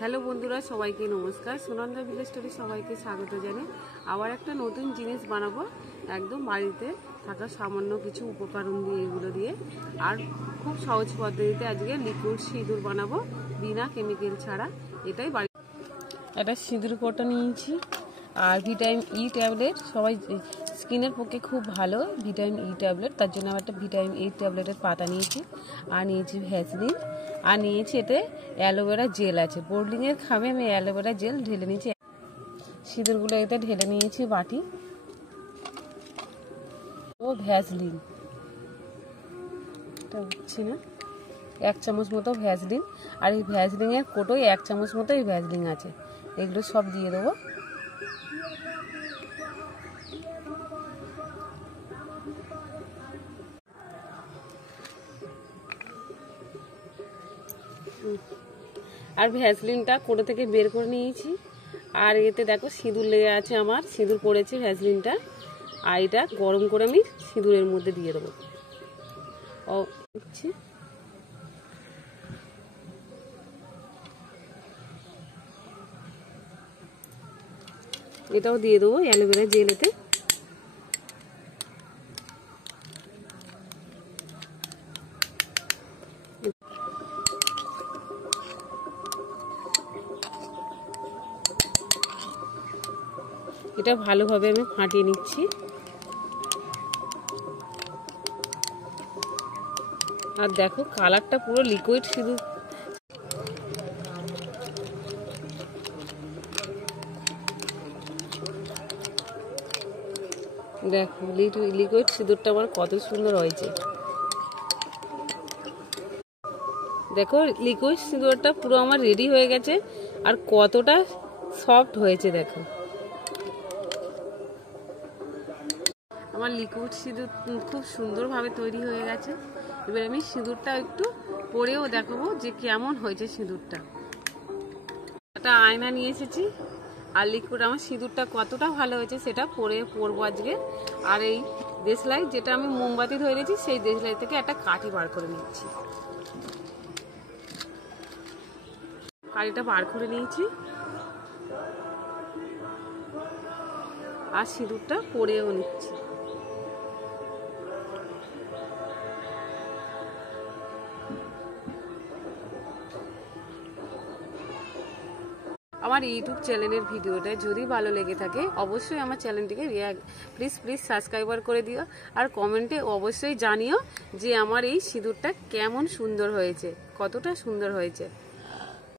Hello বন্ধুরা, সবাইকে নমস্কার। সুনন্দা ভিলেজ স্টোরি সবাইকে স্বাগত জানাই। আবার একটা নতুন জিনিস বানাবো, একদম বাড়িতে থাকা সামান্য কিছু উপকরণ দিয়ে, এগুলো দিয়ে। আর খুব সহজ পদ্ধতিতে আজকে লিকুইড সিঁদুর বানাবো, বিনা কেমিক্যাল ছাড়া। এটাই বাড়ি। একটা সিঁদুর কোটা নিয়েছি আর ভিটামিন ই ট্যাবলেট, সবাই স্কিনের পক্ষে খুব ভালো ভিটামিন ই ট্যাবলেট, তার জন্য আমি একটা ভিটামিন ই ট্যাবলেটের পাতা নিয়েছি। আর নিয়েছি ভ্যাসলিন, আর নিয়েছি এতে অ্যালোভেরা জেল আছে। বোর্ডলিংয়ের খাবে আমি অ্যালোভেরা জেল ঢেলে নিয়েছি। সিঁদুরগুলো এতে ঢেলে নিয়েছি বাটি। ও ভ্যাসলিন হচ্ছে না, 1 চামচ মতো ভ্যাসলিন। আর এই ভ্যাসলিনের কোটোয় 1 চামচ মতো এই ভ্যাসলিন আছে। এগুলো সব দিয়ে দেবো। আর ভ্যাসলিনটা কোটো থেকে বের করে নিয়েছি। আর এতে দেখো সিঁদুর লেগে আছে, আমার সিঁদুর পড়েছে ভ্যাসলিনটা। আর এটা গরম করে আমি সিঁদুরের মধ্যে দিয়ে দেবো। এটাও দিয়ে দেবো অ্যালোভেরা জেলেতে। এটা ভালোভাবে আমি ফাটিয়ে নিচ্ছি। আর দেখো কালারটা পুরো লিকুইড সিঁদুর। দেখো লিকুইড সিঁদুরটা আমার কত সুন্দর হয়েছে। দেখো লিকুইড সিঁদুরটা পুরো আমার রেডি হয়ে গেছে। আর কতটা সফট হয়েছে দেখো। আমার লিকুইড সিঁদুর খুব সুন্দরভাবে তৈরি হয়ে গেছে। এবার আমি সিঁদুরটা একটু পরেও দেখাবো যে কেমন হয়েছে সিঁদুরটা। একটা আয়না নিয়ে এসেছি, আর লিকুইড আমার সিঁদুরটা কতটা ভালো হয়েছে সেটা পরবো আজকে। আর এই দেশলাই, যেটা আমি মোমবাতি ধরেছি, সেই দেশলাই থেকে একটা কাঠি বার করে নিচ্ছি। কাঠিটা বার করে নিয়েছি আর সিঁদুরটা পরেও নিচ্ছি। আমার ইউটিউব চ্যানেলের ভিডিওটা যদি ভালো লেগে থাকে, অবশ্যই আমার চ্যানেলটিকে প্লিজ সাবস্ক্রাইবার করে দিও। আর কমেন্টে অবশ্যই জানিও যে আমার এই সিঁদুরটা কেমন সুন্দর হয়েছে, কতটা সুন্দর হয়েছে।